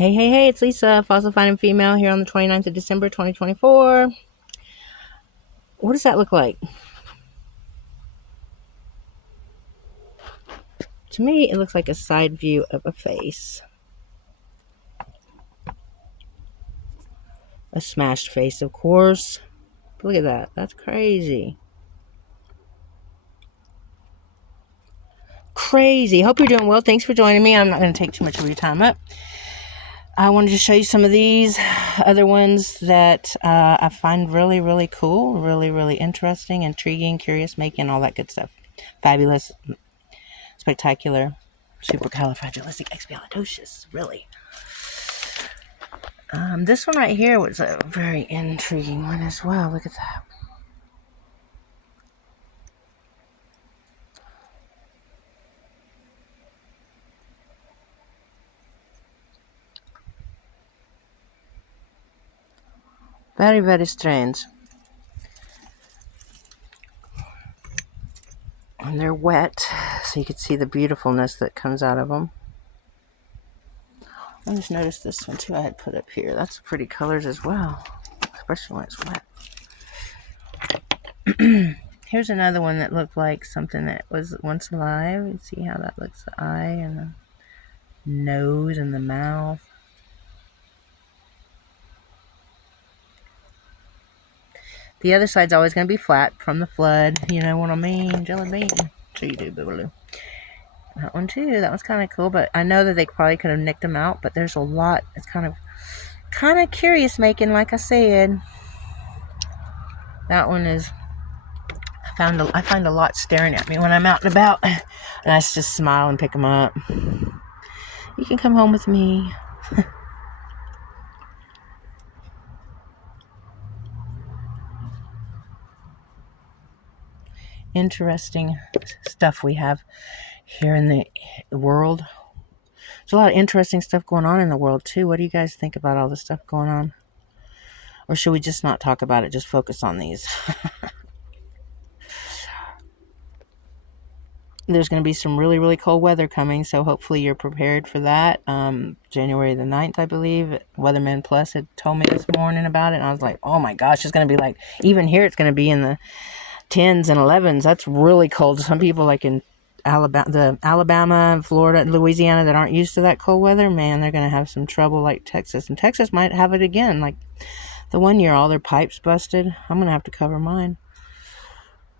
Hey, it's Lisa, Fossil Finding Female, here on the 29th of December, 2024. What does that look like? To me, it looks like a side view of a face. A smashed face, of course. But look at that. That's crazy. Crazy. Hope you're doing well. Thanks for joining me. I'm not going to take too much of your time up. I wanted to show you some of these other ones that I find really, really cool, really, really interesting, intriguing, curious making, all that good stuff. Fabulous, spectacular, supercalifragilisticexpialidocious, really. This one right here was a very intriguing one as well. Look at that. Very, very strange. And they're wet, so you can see the beautifulness that comes out of them. I just noticed this one too I had put up here. That's pretty colors as well, especially when it's wet. Here's another one that looked like something that was once alive. You see how that looks, the eye and the nose and the mouth. The other side's always going to be flat from the flood. You know what I mean? Jelly bean. So you do, boobaloo. That one too. That was kind of cool, but I know that they probably could have nicked them out, but there's a lot. It's kind of curious making, like I said. That one is, I find a lot staring at me when I'm out and about, and I just smile and pick them up. You can come home with me. Interesting stuff we have here in the world. There's a lot of interesting stuff going on in the world too. What do you guys think about all the stuff going on? Or should we just not talk about it, just focus on these? There's going to be some really, really cold weather coming, so hopefully you're prepared for that. January the 9th, I believe, Weatherman Plus had told me this morning about it, and I was like, oh my gosh, it's going to be like, even here it's going to be in the 10s and 11s. That's really cold. Some people like in Alabama, Florida, and Louisiana that aren't used to that cold weather, man, they're going to have some trouble like Texas. And Texas might have it again. Like the one year all their pipes busted. I'm going to have to cover mine.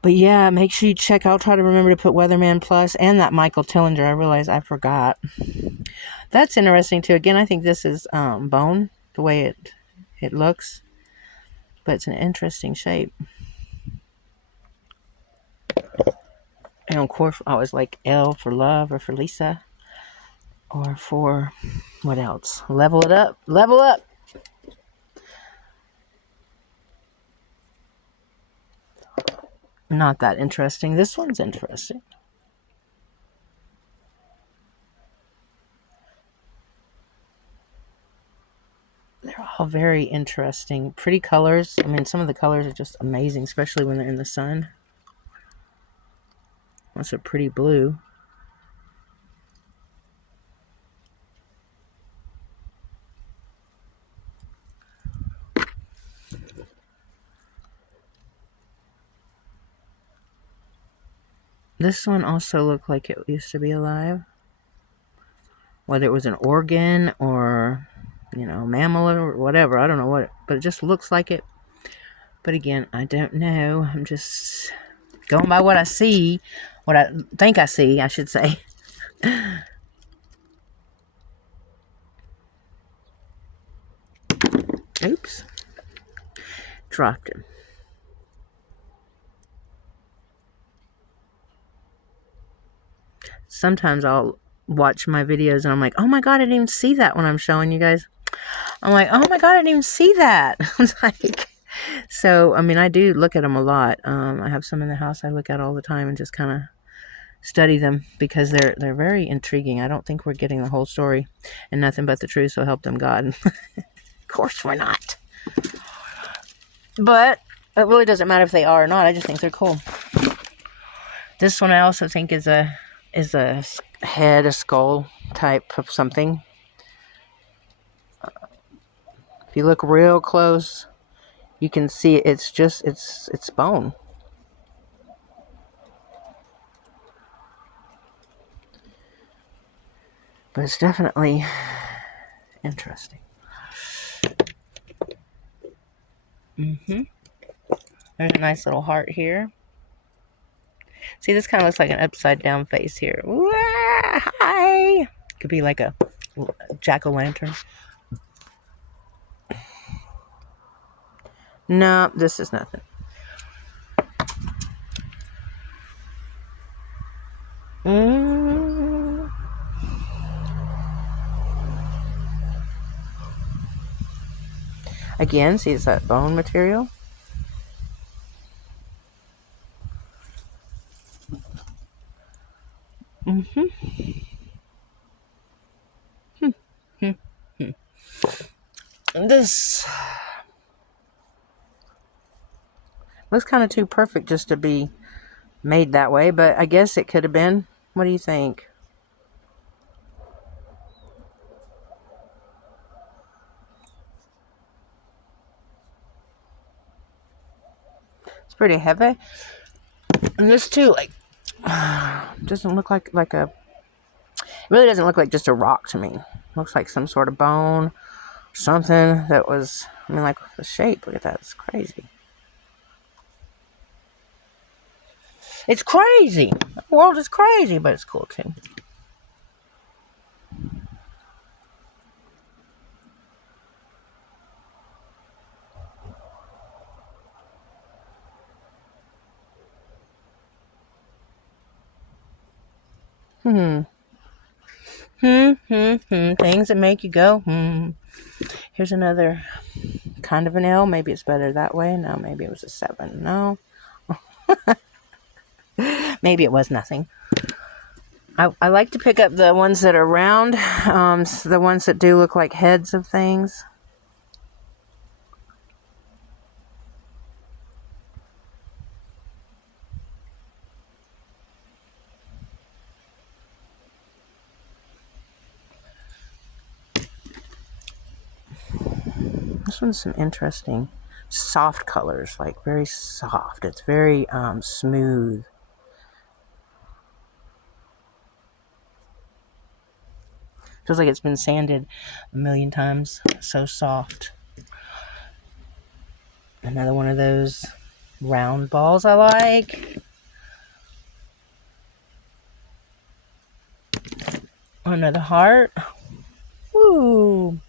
But yeah, make sure you check. I'll try to remember to put Weatherman Plus and that Michael Tillinger. I realized I forgot. That's interesting too. Again, I think this is bone, the way it looks. But it's an interesting shape. And of course, I always like L for love, or for Lisa, or for what else? Level it up. Level up. Not that interesting. This one's interesting. They're all very interesting. Pretty colors. I mean, some of the colors are just amazing, especially when they're in the sun. That's a pretty blue. This one also looked like it used to be alive. Whether it was an organ or, mammal or whatever. I don't know what, but it just looks like it. But again, I don't know. I'm just going by what I see. What I think I see, I should say. Oops. Dropped him. Sometimes I'll watch my videos and I'm like, oh my God, I didn't even see that when I'm showing you guys. I'm like, oh my God, I didn't even see that. I was like, so, I mean, I do look at them a lot. I have some in the house I look at all the time and just kind of study them because they're very intriguing. I don't think we're getting the whole story and nothing but the truth, so help them God. Of course we're not. But it really doesn't matter if they are or not. I just think they're cool. This one I also think is a head, a skull type of something. If you look real close, you can see it's just, it's bone. But it's definitely interesting. There's a nice little heart here. See, this kind of looks like an upside down face here. Hi! Could be like a jack-o'-lantern. No, this is nothing. Again, see, it's that bone material. This looks kind of too perfect just to be made that way, but I guess it could have been. What do you think? It's pretty heavy. And this too, like, doesn't look like a, it really doesn't look like just a rock to me. It looks like some sort of bone, something that was, I mean, like the shape, look at that, it's crazy. It's crazy. The world is crazy, but it's cool too. Things that make you go, Here's another kind of an L. Maybe it's better that way. No, maybe it was a 7. No. Maybe it was nothing. I like to pick up the ones that are round, the ones that do look like heads of things. This one's some interesting soft colors, like very soft. It's very smooth. Feels like it's been sanded a million times. So soft. Another one of those round balls I like. Another heart. Woo!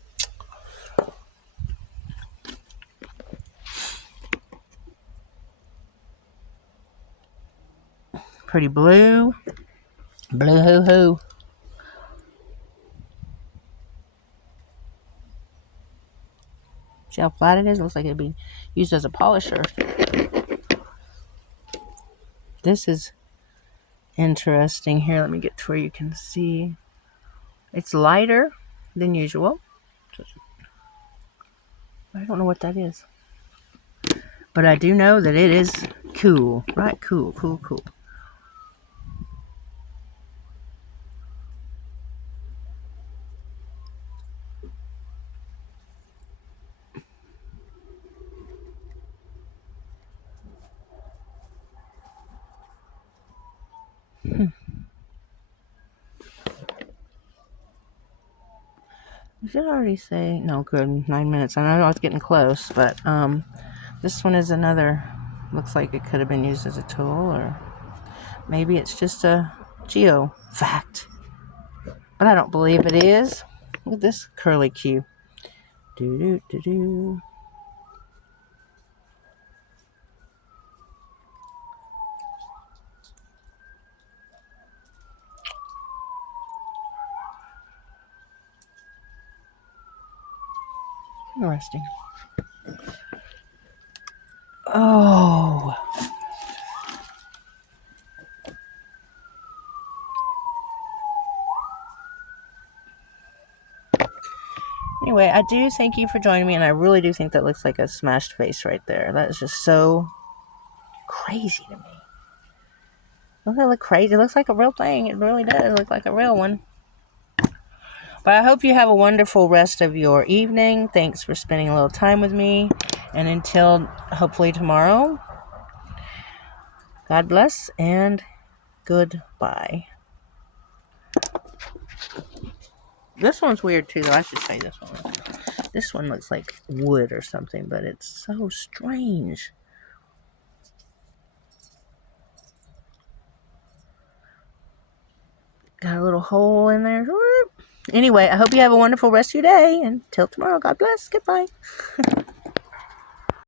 Pretty blue. Blue hoo hoo. See how flat it is? It looks like it'd be used as a polisher. This is interesting. Here, let me get to where you can see. It's lighter than usual. I don't know what that is. But I do know that it is cool. Right? Cool, cool, cool. Did I already say? No, good. 9 minutes. I know I was getting close, but this one is another. Looks like it could have been used as a tool, or maybe it's just a geo fact. But I don't believe it is. Look at this curly Q. Do do do do. Interesting. Oh. Anyway, I do thank you for joining me, and I really do think that looks like a smashed face right there. That is just so crazy to me. Doesn't it look crazy? It looks like a real thing. It really does look like a real one. But I hope you have a wonderful rest of your evening. Thanks for spending a little time with me. And until hopefully tomorrow, God bless and goodbye. This one's weird too, though. I should say this one. This one looks like wood or something, but it's so strange. Got a little hole in there. Anyway, I hope you have a wonderful rest of your day. Until tomorrow, God bless. Goodbye.